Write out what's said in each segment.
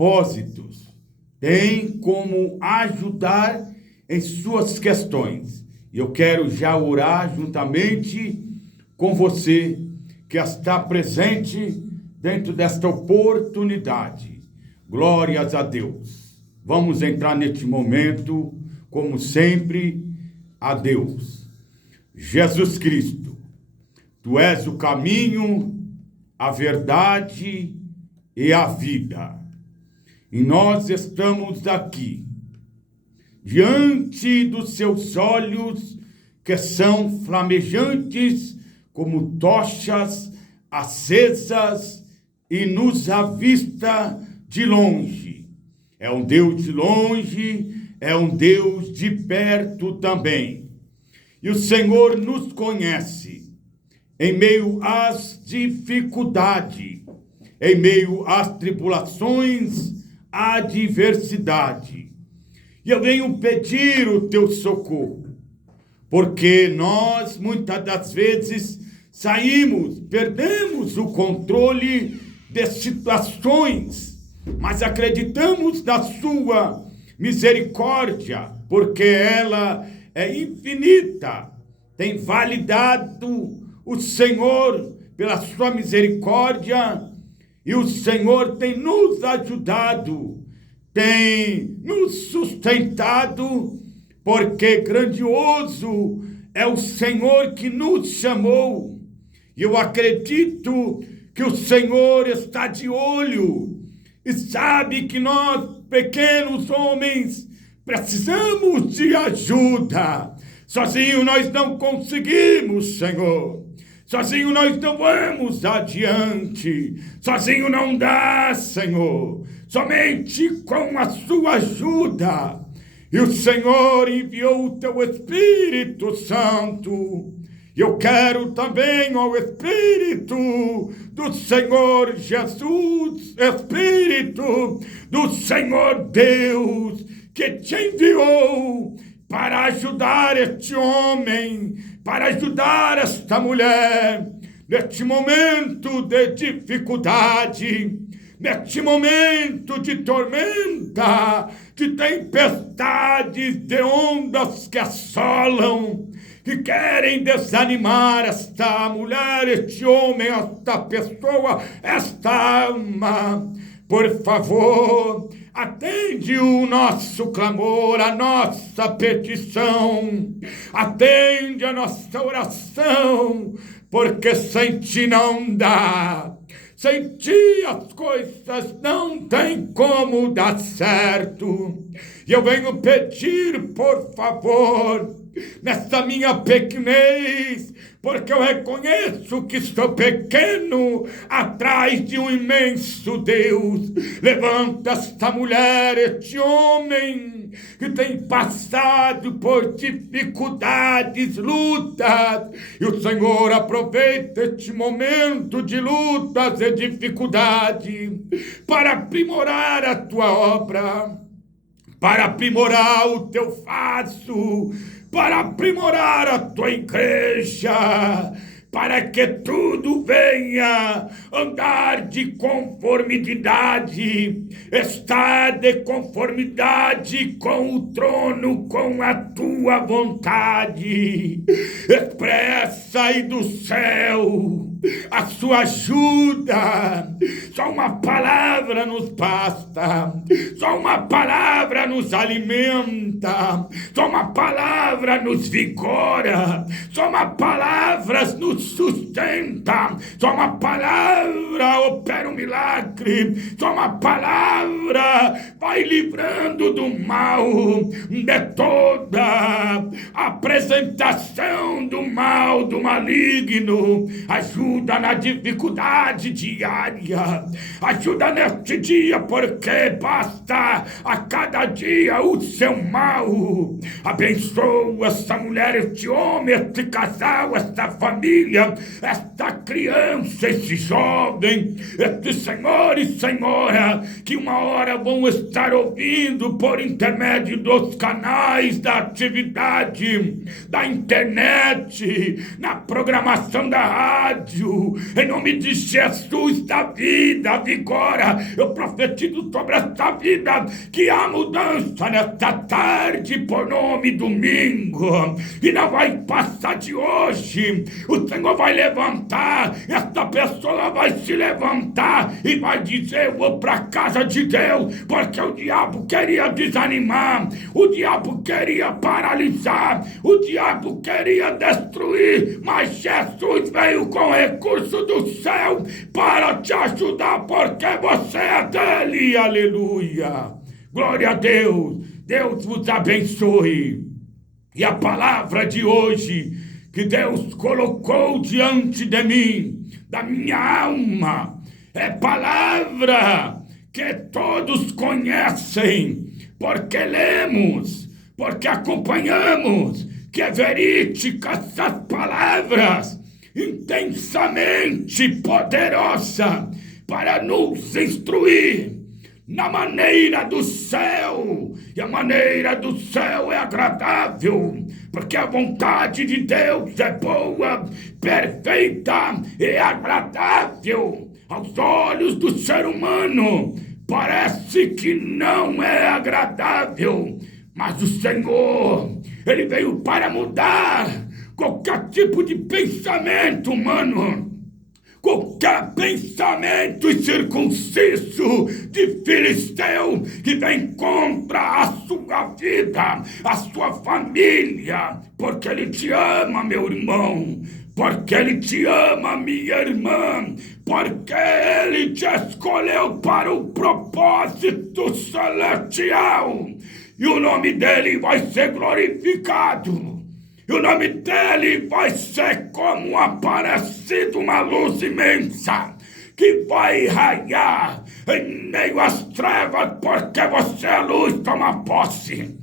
propósitos, tem como ajudar em suas questões. E eu quero já orar juntamente com você que está presente dentro desta oportunidade. Glórias a Deus. Vamos entrar neste momento, como sempre, a Deus. Jesus Cristo, Tu és o caminho, a verdade e a vida. E nós estamos aqui, diante dos Seus olhos, que são flamejantes como tochas acesas e nos avista de longe. É um Deus de longe, é um Deus de perto também. E o Senhor nos conhece em meio às dificuldades, em meio às tribulações, à adversidade. E eu venho pedir o teu socorro, porque nós, muitas das vezes, perdemos o controle de situações, mas acreditamos na sua misericórdia, porque ela é infinita, tem validado o Senhor pela sua misericórdia, e o Senhor tem nos ajudado, tem nos sustentado, porque grandioso é o Senhor que nos chamou. E eu acredito que o Senhor está de olho e sabe que nós, pequenos homens, precisamos de ajuda. Sozinho nós não conseguimos, Senhor. Sozinho nós não vamos adiante. Sozinho não dá, Senhor. Somente com a sua ajuda. E o Senhor enviou o teu Espírito Santo. Eu quero também ao Espírito do Senhor Jesus, Espírito do Senhor Deus, que te enviou para ajudar este homem, para ajudar esta mulher, neste momento de dificuldade, neste momento de tormenta, de tempestades, de ondas que assolam, que querem desanimar esta mulher, este homem, esta pessoa, esta alma. Por favor, atende o nosso clamor, a nossa petição, atende a nossa oração, porque sem ti não dá. Sem ti as coisas não tem como dar certo. E eu venho pedir, por favor, nessa minha pequenez, porque eu reconheço que estou pequeno atrás de um imenso Deus. Levanta esta mulher, este homem que tem passado por dificuldades, lutas, e o Senhor aproveita este momento de lutas e dificuldade para aprimorar a tua obra, para aprimorar o teu vaso, para aprimorar a tua igreja, para que tudo venha andar de conformidade, estar de conformidade com o trono, com a tua vontade. Expressa aí do céu a sua ajuda. Só uma palavra nos basta, só uma palavra nos alimenta, só uma palavra nos vigora, só uma palavra nos sustenta, só uma palavra opera um milagre, só uma palavra vai livrando do mal, de toda apresentação do mal, do maligno. Ajuda na dificuldade diária, ajuda neste dia, porque basta a cada dia o seu mal. Abençoa essa mulher, este homem, este casal, esta família, esta criança, esse jovem, este senhor e senhora, que uma hora vão estar ouvindo por intermédio dos canais da atividade, da internet, na programação da rádio, estágio, em nome de Jesus da vida, vigora. Eu profetizo sobre esta vida que há mudança nesta tarde, por nome domingo, e não vai passar de hoje. O Senhor vai levantar, esta pessoa vai se levantar e vai dizer: eu vou para a casa de Deus, porque o diabo queria desanimar, o diabo queria paralisar, o diabo queria destruir, mas Jesus veio com recurso do céu para te ajudar, porque você é dele. Aleluia, glória a Deus. Deus vos abençoe. E a palavra de hoje que Deus colocou diante de mim, da minha alma, é palavra que todos conhecem, porque lemos, porque acompanhamos, que é verídica essas palavras, intensamente poderosa para nos instruir na maneira do céu. E a maneira do céu é agradável, porque a vontade de Deus é boa, perfeita e agradável aos olhos do ser humano. Parece que não é agradável, mas o Senhor, Ele veio para mudar qualquer tipo de pensamento humano, qualquer pensamento incircunciso de filisteu que vem contra a sua vida, a sua família, porque Ele te ama, meu irmão, porque Ele te ama, minha irmã, porque Ele te escolheu para o propósito celestial, e o nome dEle vai ser glorificado. E o nome dele vai ser como aparecido uma luz imensa que vai raiar em meio às trevas, porque você é luz. Toma posse,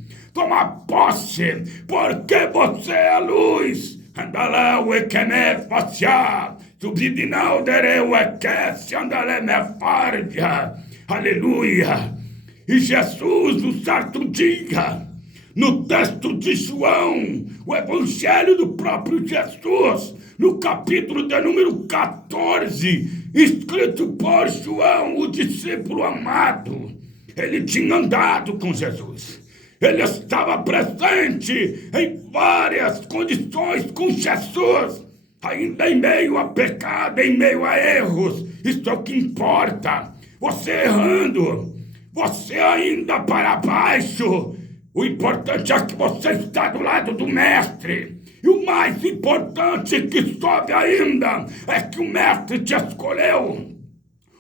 porque você é luz. Andalé o equemé faciá, subidinal dereu equece, andalé me fardia. Aleluia. E Jesus, no certo dia, no texto de João, o evangelho do próprio Jesus, no capítulo de número 14, escrito por João, o discípulo amado, ele tinha andado com Jesus. Ele estava presente em várias condições com Jesus, ainda em meio a pecado, em meio a erros. Isso é o que importa. Você errando, você ainda para baixo, o importante é que você está do lado do mestre. E o mais importante que sobe ainda é que o mestre te escolheu.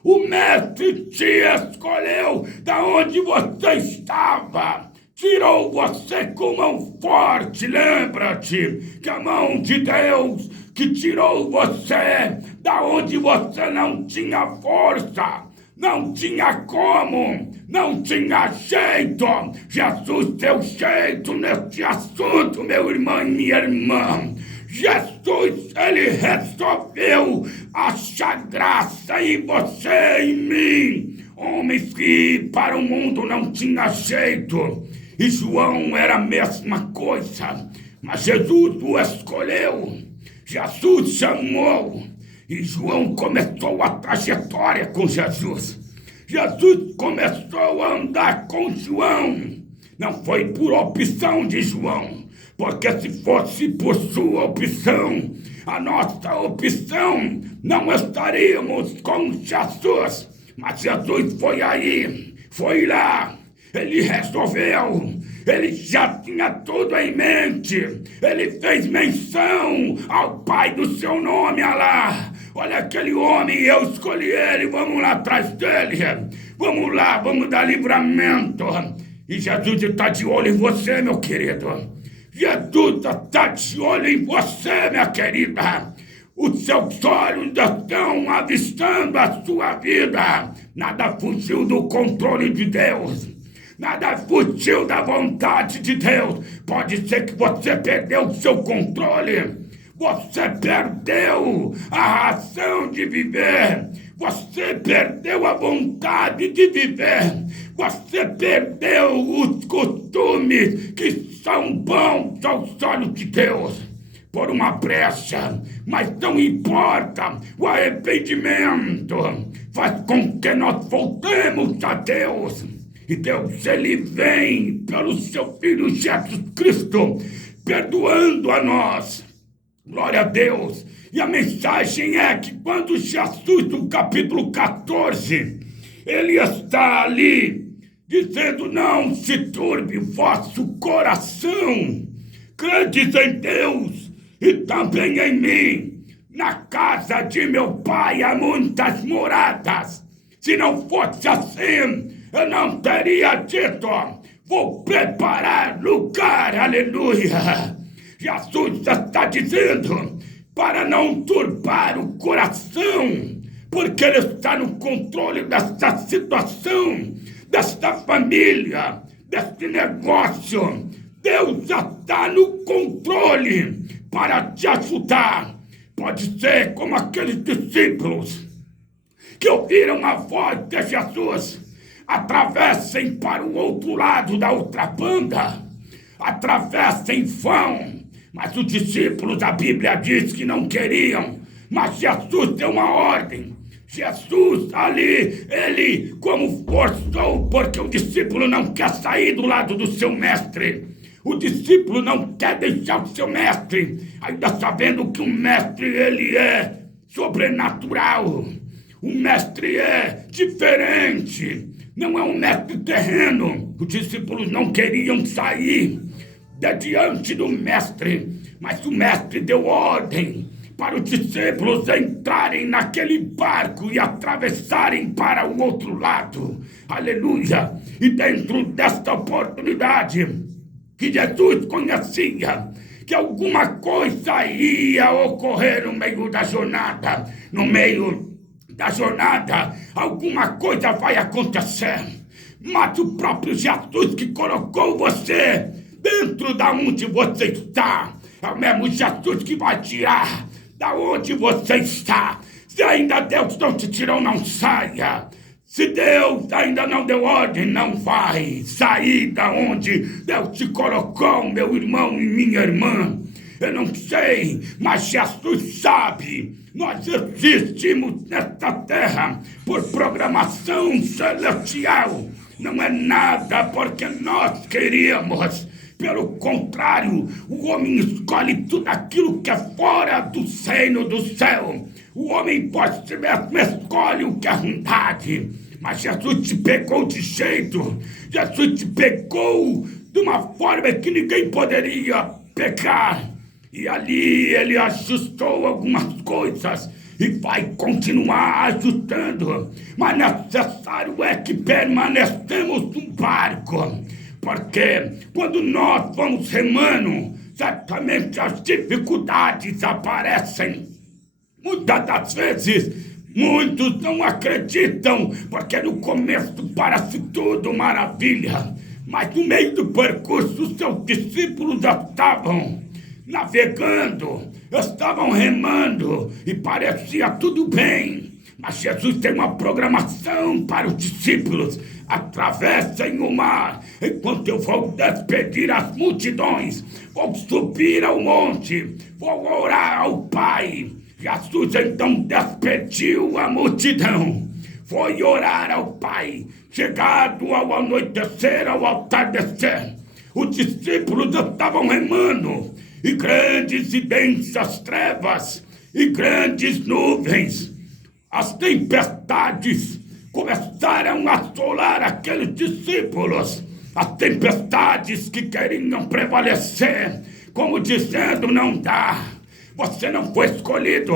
O mestre te escolheu da onde você estava. Tirou você com mão forte. Lembra-te que a mão de Deus que tirou você da onde você não tinha força, não tinha como, não tinha jeito. Jesus deu jeito neste assunto, meu irmão e minha irmã. Jesus, Ele resolveu achar graça em você e em mim. Homens que para o mundo não tinha jeito. E João era a mesma coisa. Mas Jesus o escolheu. Jesus chamou. E João começou a trajetória com Jesus. Jesus começou a andar com João. Não foi por opção de João, porque se fosse por sua opção, a nossa opção, não estaríamos com Jesus. Mas Jesus foi aí, foi lá, Ele resolveu. Ele já tinha tudo em mente. Ele fez menção ao Pai do seu nome, Alá. Olha aquele homem, eu escolhi ele, vamos lá atrás dele. Vamos lá, vamos dar livramento. E Jesus está de olho em você, meu querido. Jesus está de olho em você, minha querida. Os seus olhos estão avistando a sua vida. Nada fugiu do controle de Deus. Nada fugiu da vontade de Deus. Pode ser que você perdeu o seu controle. Você perdeu a razão de viver. Você perdeu a vontade de viver. Você perdeu os costumes que são bons aos olhos de Deus. por uma brecha, mas não importa, o arrependimento faz com que nós voltemos a Deus. E Deus, Ele vem pelo seu Filho Jesus Cristo, perdoando a nós. Glória a Deus. E a mensagem é que quando Jesus, no capítulo 14, Ele está ali, dizendo, não se turbe o vosso coração, credes em Deus e também em mim. Na casa de meu Pai há muitas moradas. Se não fosse assim, eu não teria dito, vou preparar lugar, aleluia. Jesus está dizendo para não turbar o coração, porque Ele está no controle desta situação, desta família, deste negócio. Deus está no controle para te ajudar. Pode ser como aqueles discípulos que ouviram a voz de Jesus. Atravessem para o outro lado da outra banda. Atravessem, vão. Mas os discípulos, a Bíblia diz que não queriam. Mas Jesus deu uma ordem. Jesus ali, Ele como forçou, porque o discípulo não quer sair do lado do seu mestre. O discípulo não quer deixar o seu mestre, ainda sabendo que o mestre, ele é sobrenatural. O mestre é diferente, não é um mestre terreno. Os discípulos não queriam sair de diante do mestre, mas o mestre deu ordem para os discípulos entrarem naquele barco e atravessarem para o outro lado. Aleluia! E dentro desta oportunidade que Jesus conhecia, que alguma coisa ia ocorrer no meio da jornada. No meio da jornada, alguma coisa vai acontecer. Mas o próprio Jesus que colocou você dentro da onde você está, é o mesmo Jesus que vai tirar da onde você está. Se ainda Deus não te tirou, não saia. Se Deus ainda não deu ordem, não vai sair da onde Deus te colocou, meu irmão e minha irmã. Eu não sei, mas Jesus sabe. Nós existimos nesta terra por programação celestial. Não é nada porque nós queríamos. Pelo contrário, o homem escolhe tudo aquilo que é fora do reino do céu. O homem pode ser mesmo escolhe o que é vontade. Mas Jesus te pegou de jeito. Jesus te pegou de uma forma que ninguém poderia pegar. E ali Ele ajustou algumas coisas e vai continuar ajustando. Mas necessário é que permanecemos no barco. Porque quando nós vamos remando, certamente as dificuldades aparecem. Muitas das vezes, muitos não acreditam, porque no começo parece tudo maravilha. Mas no meio do percurso, os seus discípulos estavam navegando, estavam remando e parecia tudo bem. Mas Jesus tem uma programação para os discípulos. Atravessem o mar, enquanto eu vou despedir as multidões. Vou subir ao monte, vou orar ao Pai. Jesus então despediu a multidão. Foi orar ao Pai. Chegado ao anoitecer, ao atardecer, os discípulos estavam remando. E grandes e densas trevas, e grandes nuvens. As tempestades começaram a assolar aqueles discípulos. As tempestades que queriam prevalecer, como dizendo, não dá. Você não foi escolhido,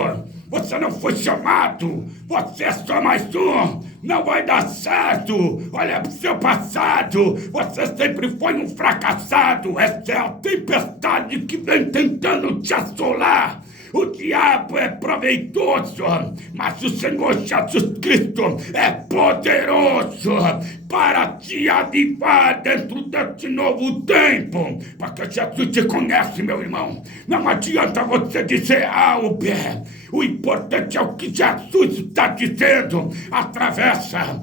você não foi chamado, você é só mais um, não vai dar certo. Olha para o seu passado, você sempre foi um fracassado. Essa é a tempestade que vem tentando te assolar. O diabo é proveitoso, mas o Senhor Jesus Cristo é poderoso para te avivar dentro desse novo tempo. Porque Jesus te conhece, meu irmão. Não adianta você dizer A ou B. O importante é o que Jesus está dizendo. Atravessa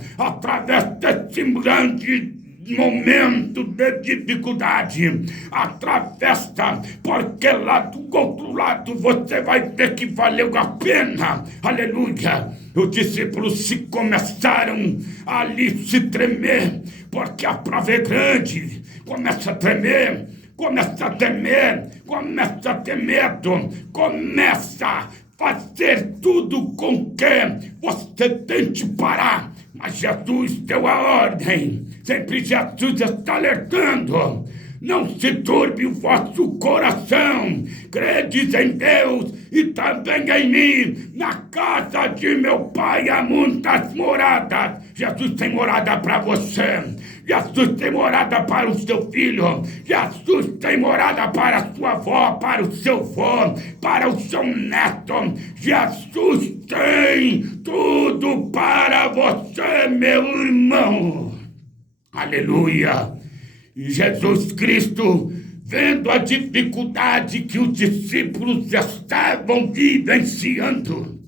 desse grande momento de dificuldade, atravessa, porque lá do outro lado você vai ver que valeu a pena. Aleluia! Os discípulos se começaram ali se tremer, porque a prova é grande. Começa a tremer, começa a temer, começa a ter medo, começa a fazer tudo com que você tente parar. Mas Jesus deu a ordem. Sempre Jesus está alertando. Não se turbe o vosso coração. Credes em Deus e também em mim. Na casa de meu Pai há muitas moradas. Jesus tem morada para você. Jesus tem morada para o seu filho. Jesus tem morada para a sua avó, para o seu avô, para o seu neto. Jesus tem tudo para você, meu irmão. Aleluia! E Jesus Cristo, vendo a dificuldade que os discípulos estavam vivenciando,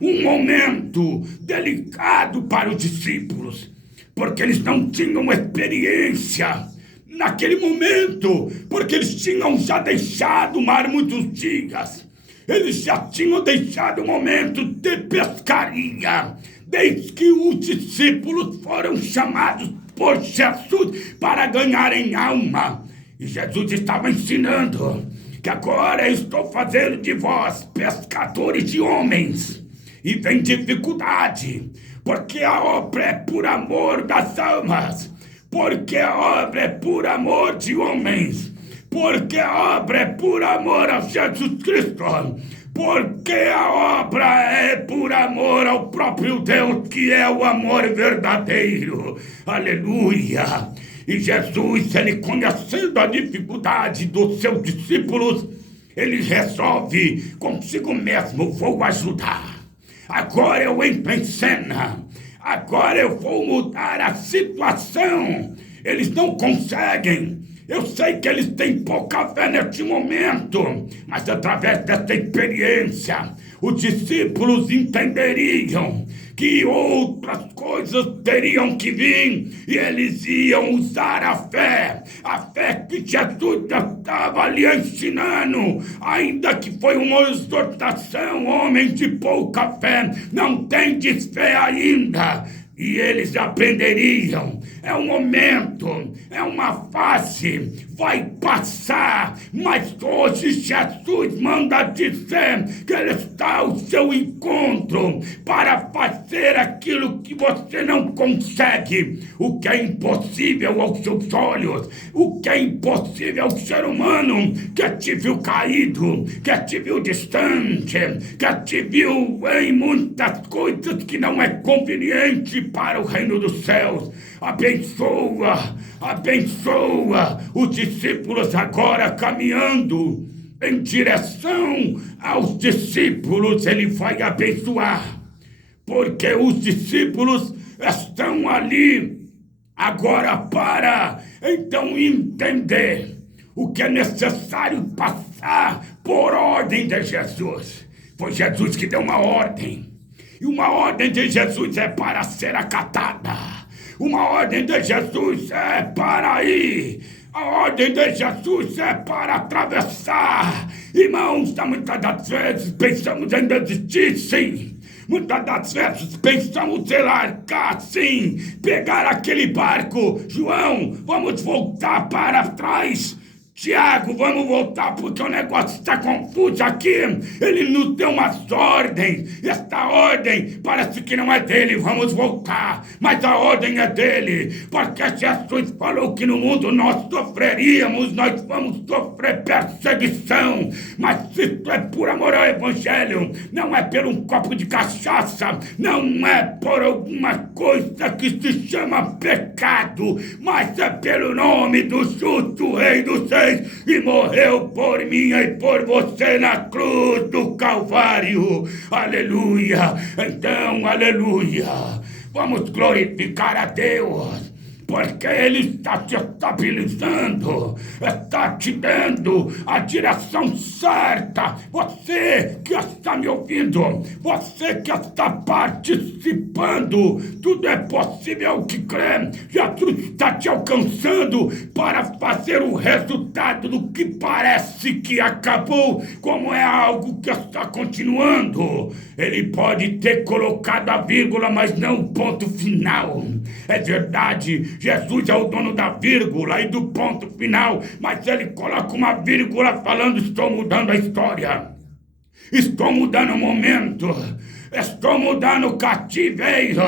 um momento delicado para os discípulos, porque eles não tinham experiência naquele momento, porque eles tinham já deixado o mar muitos dias, eles já tinham deixado o momento de pescaria, desde que os discípulos foram chamados por Jesus para ganharem alma. E Jesus estava ensinando que agora eu estou fazendo de vós pescadores de homens. E vem dificuldade, porque a obra é por amor das almas, porque a obra é por amor de homens, porque a obra é por amor a Jesus Cristo, porque a obra é por amor ao próprio Deus, que é o amor verdadeiro. Aleluia! E Jesus, ele conhecendo a dificuldade dos seus discípulos, ele resolve consigo mesmo: vou ajudar. Agora eu entro em cena. Agora eu vou mudar a situação. Eles não conseguem. Eu sei que eles têm pouca fé neste momento, mas através dessa experiência, os discípulos entenderiam que outras coisas teriam que vir e eles iam usar a fé que Jesus estava ali ensinando, ainda que foi uma exortação: homens de pouca fé, não tendes fé ainda. E eles aprenderiam. É um momento, é uma fase, vai passar, mas hoje Jesus manda dizer que Ele está ao seu encontro para fazer aquilo que você não consegue, o que é impossível aos seus olhos, o que é impossível ao ser humano que te viu caído, que te viu distante, que te viu em muitas coisas que não é conveniente para o reino dos céus. Abençoa, abençoa os discípulos agora caminhando em direção aos discípulos. Ele vai abençoar, porque os discípulos estão ali agora para então entender o que é necessário passar por ordem de Jesus. Foi Jesus que deu uma ordem. E uma ordem de Jesus é para ser acatada. Uma ordem de Jesus é para ir. A ordem de Jesus é para atravessar. Irmãos, muitas das vezes pensamos em desistir, sim. Muitas das vezes pensamos em largar, sim. Pegar aquele barco. João, vamos voltar para trás. Tiago, vamos voltar porque o negócio está confuso aqui. Ele nos deu umas ordens. Esta ordem parece que não é dele. Vamos voltar. Mas a ordem é dele. Porque Jesus falou que no mundo nós sofreríamos. Nós vamos sofrer perseguição. Mas isso é por amor ao Evangelho. Não é por um copo de cachaça. Não é por alguma coisa que se chama pecado. Mas é pelo nome do justo Rei dos Reis. E morreu por mim e por você na cruz do Calvário. Aleluia! Então, aleluia! Vamos glorificar a Deus, porque Ele está te estabilizando, está te dando a direção certa. Você que está me ouvindo, você que está participando, tudo é possível que crê. Jesus está te alcançando para fazer o resultado do que parece que acabou, como é algo que está continuando. Ele pode ter colocado a vírgula, mas não o ponto final. É verdade, Jesus é o dono da vírgula e do ponto final, mas ele coloca uma vírgula falando: estou mudando a história, estou mudando o momento, estou mudando o cativeiro,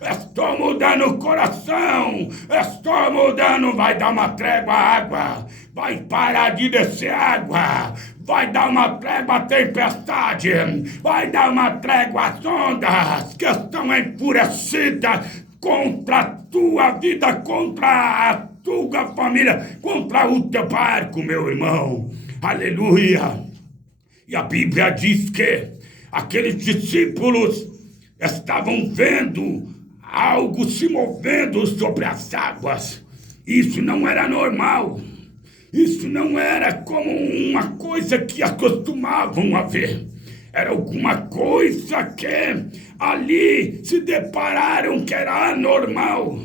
estou mudando o coração, estou mudando. Vai dar uma trégua à água, vai parar de descer água, vai dar uma trégua à tempestade, vai dar uma trégua às ondas que estão enfurecidas contra a tua vida, contra a tua família, contra o teu barco, meu irmão. Aleluia! E a Bíblia diz que aqueles discípulos estavam vendo algo se movendo sobre as águas. Isso não era normal. Isso não era como uma coisa que acostumavam a ver. Era alguma coisa que ali se depararam que era anormal.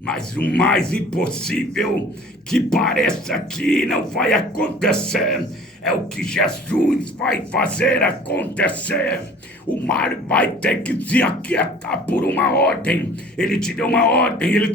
Mas o mais impossível que pareça que não vai acontecer é o que Jesus vai fazer acontecer. O mar vai ter que se aquietar por uma ordem. Ele te deu uma ordem, ele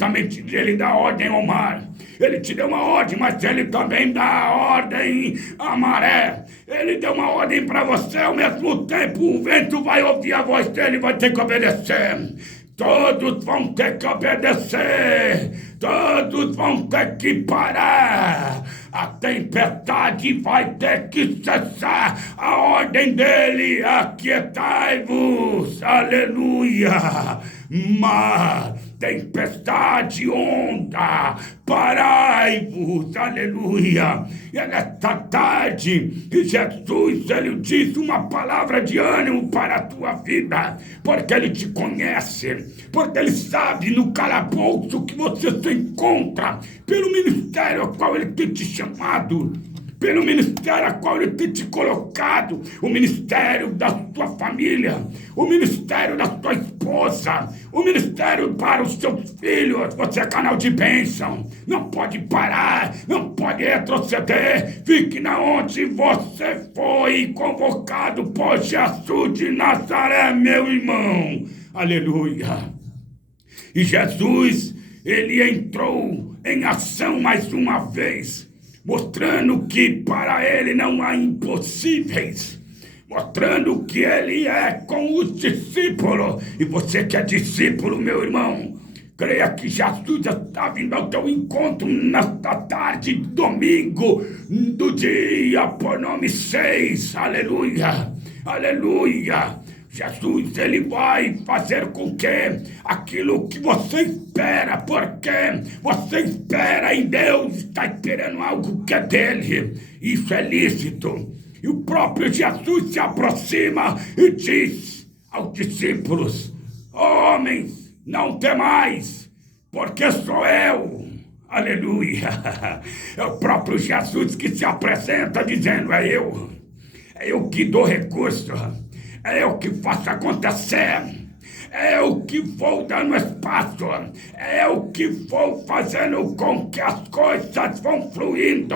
dá ordem ao mar. Ele te deu uma ordem, mas ele também dá ordem à maré. Ele deu uma ordem para você, ao mesmo tempo o vento vai ouvir a voz dele e vai ter que obedecer. Todos vão ter que obedecer, todos vão ter que parar. A tempestade vai ter que cessar. A ordem dele: aquietai-vos. Aleluia. Mar, tempestade, onda, parai-vos. Aleluia. E é nesta tarde que Jesus, ele disse uma palavra de ânimo para a tua vida, porque ele te conhece, porque ele sabe no calabouço que você se encontra, pelo ministério ao qual ele tem te chamado, pelo ministério a qual ele tem te colocado, o ministério da tua família, o ministério da tua esposa, o ministério para os seus filhos. Você é canal de bênção, não pode parar, não pode retroceder. Fique na onde você foi convocado por Jesus de Nazaré, meu irmão. Aleluia. E Jesus, ele entrou em ação mais uma vez, mostrando que para ele não há impossíveis, mostrando que ele é com os discípulos. E você que é discípulo, meu irmão, creia que Jesus está vindo ao teu encontro nesta tarde, domingo, do dia por nome 6. Aleluia, aleluia. Jesus, ele vai fazer com que aquilo que você espera, porque você espera em Deus, está esperando algo que é dele. Isso é lícito. E o próprio Jesus se aproxima e diz aos discípulos: homens, não temais, porque sou eu. Aleluia. É o próprio Jesus que se apresenta dizendo: é eu que dou recurso, é eu que faço acontecer, é eu que vou dando espaço, é eu que vou fazendo com que as coisas vão fluindo,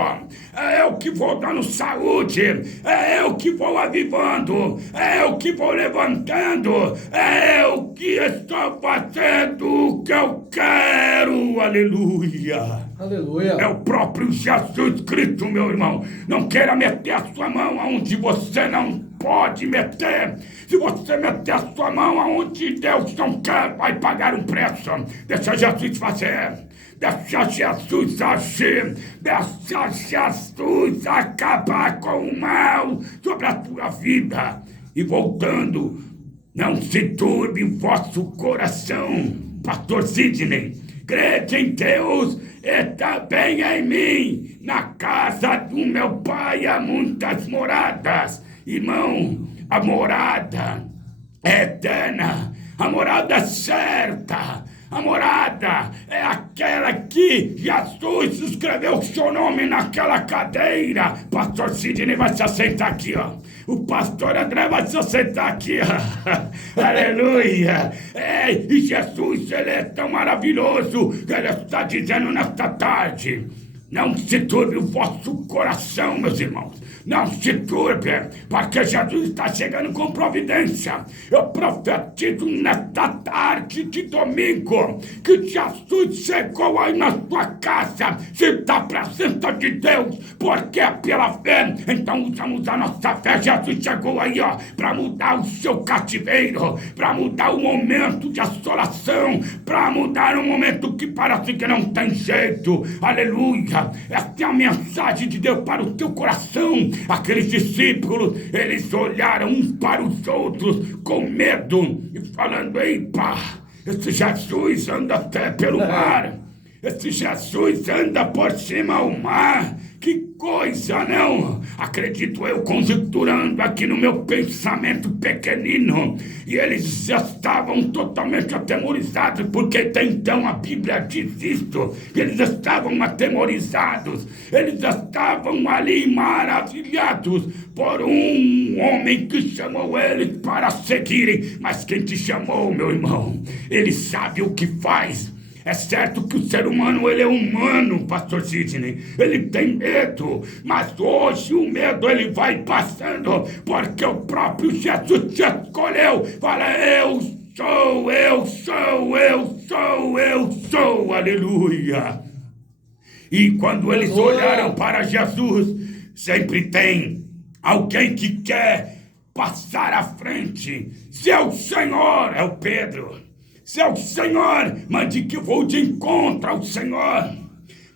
é eu que vou dando saúde, é eu que vou avivando, é eu que vou levantando, é eu que estou fazendo o que eu quero. Aleluia. Aleluia. É o próprio Jesus Cristo, meu irmão. Não queira meter a sua mão aonde você não pode meter. Se você meter a sua mão aonde Deus não quer, vai pagar um preço. Deixa Jesus fazer. Deixa Jesus agir. Deixa Jesus acabar com o mal sobre a tua vida. E voltando, não se turbe o vosso coração. Pastor Sidney, crede em Deus e também em mim. Na casa do meu pai há muitas moradas. Irmão, a morada é eterna, a morada é certa, A morada é aquela que Jesus escreveu o seu nome naquela cadeira. Pastor Sidney vai se assentar aqui, ó. O pastor André vai se assentar aqui, ó. Aleluia. E Jesus, ele é tão maravilhoso que ele está dizendo nesta tarde: não se turbe o vosso coração, meus irmãos. Não se turbe, porque Jesus está chegando com providência. Eu profetizo nesta tarde de domingo que Jesus chegou aí na sua casa. Se está a presença de Deus, porque é pela fé. Então usamos a nossa fé. Jesus chegou aí, ó, para mudar o seu cativeiro, para mudar o momento de assolação, para mudar um momento que parece que não tem jeito. Aleluia. Essa é a mensagem de Deus para o teu coração. Aqueles discípulos, eles olharam uns para os outros com medo e falando: epa, esse Jesus anda até pelo mar, esse Jesus anda por cima do mar. Que coisa, não? Acredito eu, conjecturando aqui no meu pensamento pequenino. E eles já estavam totalmente atemorizados, porque até então a Bíblia diz isto. Eles estavam atemorizados. Eles estavam ali maravilhados por um homem que chamou eles para seguirem. Mas quem te chamou, meu irmão, ele sabe o que faz. É certo que o ser humano, ele é humano, pastor Sidney. Ele tem medo, mas hoje o medo ele vai passando, porque o próprio Jesus te escolheu. Fala: eu sou, eu sou, eu sou, eu sou. Aleluia. E quando eles olharam para Jesus, sempre tem alguém que quer passar à frente. Seu Senhor é o Pedro. Seu Senhor, mande que eu vou de encontro ao Senhor.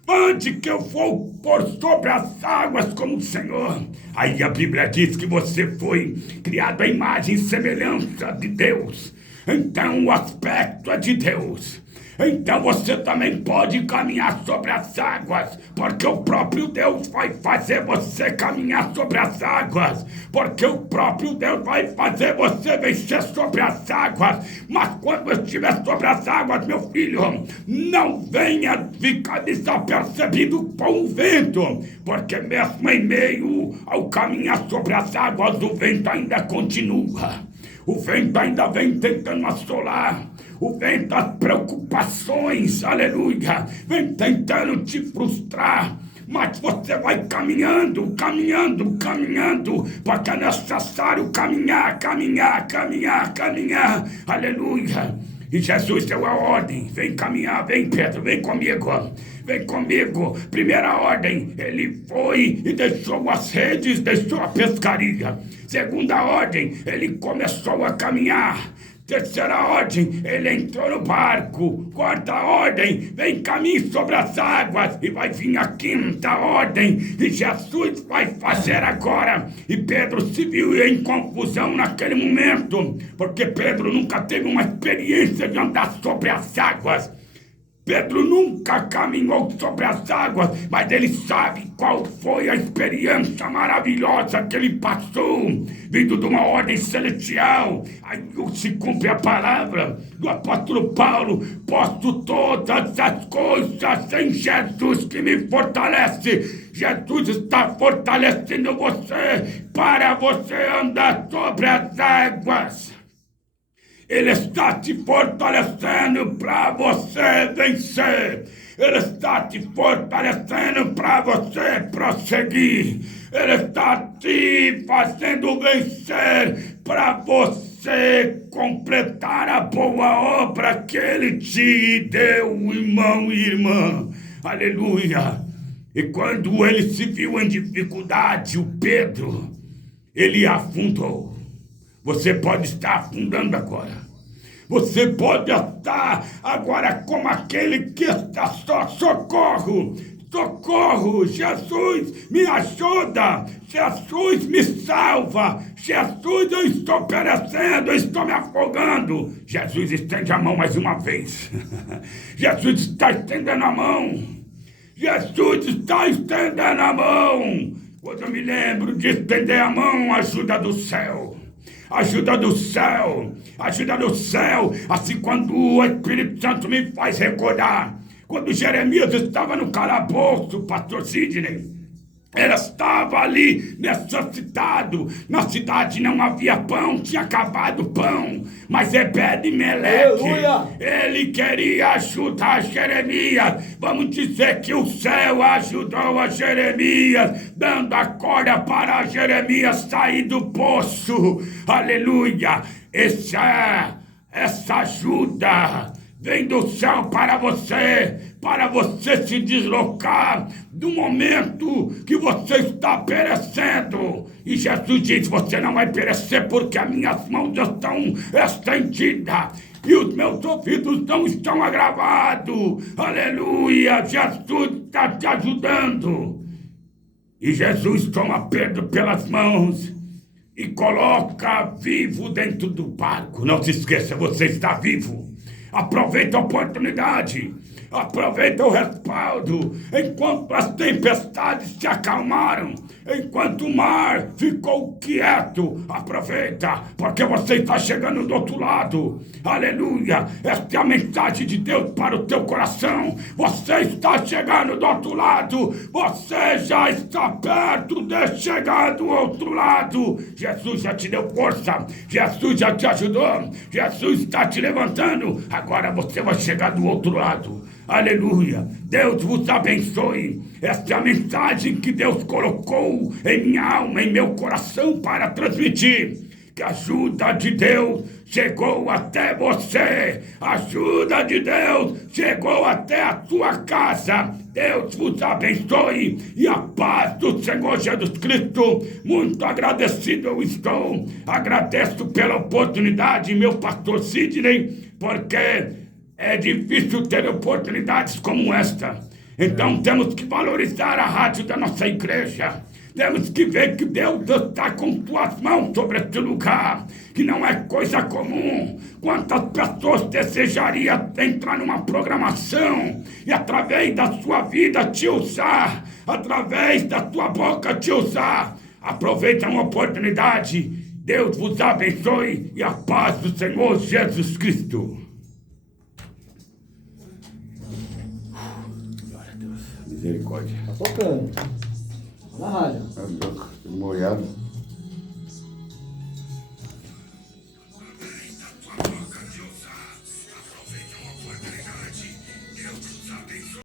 Mande que eu vou por sobre as águas como o Senhor. Aí a Bíblia diz que você foi criado à imagem e semelhança de Deus. Então o aspecto é de Deus. Então você também pode caminhar sobre as águas, porque o próprio Deus vai fazer você caminhar sobre as águas, porque o próprio Deus vai fazer você vencer sobre as águas. Mas quando estiver sobre as águas, meu filho, não venha ficar desapercebido com o vento, porque mesmo em meio ao caminhar sobre as águas, o vento ainda continua. O vento ainda vem tentando assolar. O vento das preocupações, aleluia, vem tentando te frustrar. Mas você vai caminhando, caminhando, caminhando, porque é necessário caminhar, caminhar, caminhar, caminhar, aleluia. E Jesus deu a ordem: vem caminhar, vem Pedro, vem comigo. Vem comigo. Primeira ordem, ele foi e deixou as redes, deixou a pescaria. Segunda ordem, ele começou a caminhar. Terceira ordem, ele entrou no barco. Quarta ordem, vem caminho sobre as águas. E vai vir a quinta ordem, e Jesus vai fazer agora. E Pedro se viu em confusão naquele momento, porque Pedro nunca teve uma experiência de andar sobre as águas. Pedro nunca caminhou sobre as águas, mas ele sabe qual foi a experiência maravilhosa que ele passou, vindo de uma ordem celestial. Aí se cumpre a palavra do apóstolo Paulo: posto todas as coisas em Jesus que me fortalece. Jesus está fortalecendo você para você andar sobre as águas. Ele está te fortalecendo para você vencer. Ele está te fortalecendo para você prosseguir. Ele está te fazendo vencer para você completar a boa obra que Ele te deu, irmão e irmã. Aleluia. E quando ele se viu em dificuldade, o Pedro, ele afundou. Você pode estar afundando agora. Você pode estar agora como aquele que está só: socorro, socorro, Jesus me ajuda, Jesus me salva, Jesus, eu estou perecendo, eu estou me afogando. Jesus estende a mão mais uma vez. Jesus está estendendo a mão. Jesus está estendendo a mão. Quando eu me lembro de estender a mão, ajuda do céu. ajuda do céu, ajuda do céu. Assim, quando o Espírito Santo me faz recordar, quando Jeremias estava no calabouço, pastor Sidney, ele estava ali necessitado. Na cidade não havia pão, tinha acabado o pão. Mas Ebed-Meleque, ele queria ajudar Jeremias. Vamos dizer que o céu ajudou a Jeremias, dando a corda para Jeremias sair do poço. Aleluia! Essa ajuda vem do céu para você se deslocar do momento que você está perecendo. E Jesus diz: você não vai perecer, porque as minhas mãos estão estendidas e os meus ouvidos não estão agravados. Aleluia! Jesus está te ajudando. E Jesus toma Pedro pelas mãos e coloca vivo dentro do barco. Não se esqueça, você está vivo. Aproveita a oportunidade, aproveita o respaldo, enquanto as tempestades se acalmaram, enquanto o mar ficou quieto. Aproveita, porque você está chegando do outro lado. Aleluia! Esta é a mensagem de Deus para o teu coração. Você está chegando do outro lado, você já está perto de chegar do outro lado. Jesus já te deu força, Jesus já te ajudou, Jesus está te levantando. Agora você vai chegar do outro lado. Aleluia! Deus vos abençoe. Esta é a mensagem que Deus colocou em minha alma, em meu coração, para transmitir. Que a ajuda de Deus chegou até você. A ajuda de Deus chegou até a tua casa. Deus vos abençoe e a paz do Senhor Jesus Cristo. Muito agradecido eu estou. Agradeço pela oportunidade, meu pastor Sidney, porque é difícil ter oportunidades como esta. Então temos que valorizar a rádio da nossa igreja. Temos que ver que Deus está com tuas mãos sobre este lugar, que não é coisa comum. Quantas pessoas desejariam entrar numa programação e através da sua vida te usar, através da tua boca te usar. Aproveita uma oportunidade. Deus vos abençoe e a paz do Senhor Jesus Cristo. Misericórdia. Tá tocando. Na rádio. Molhado.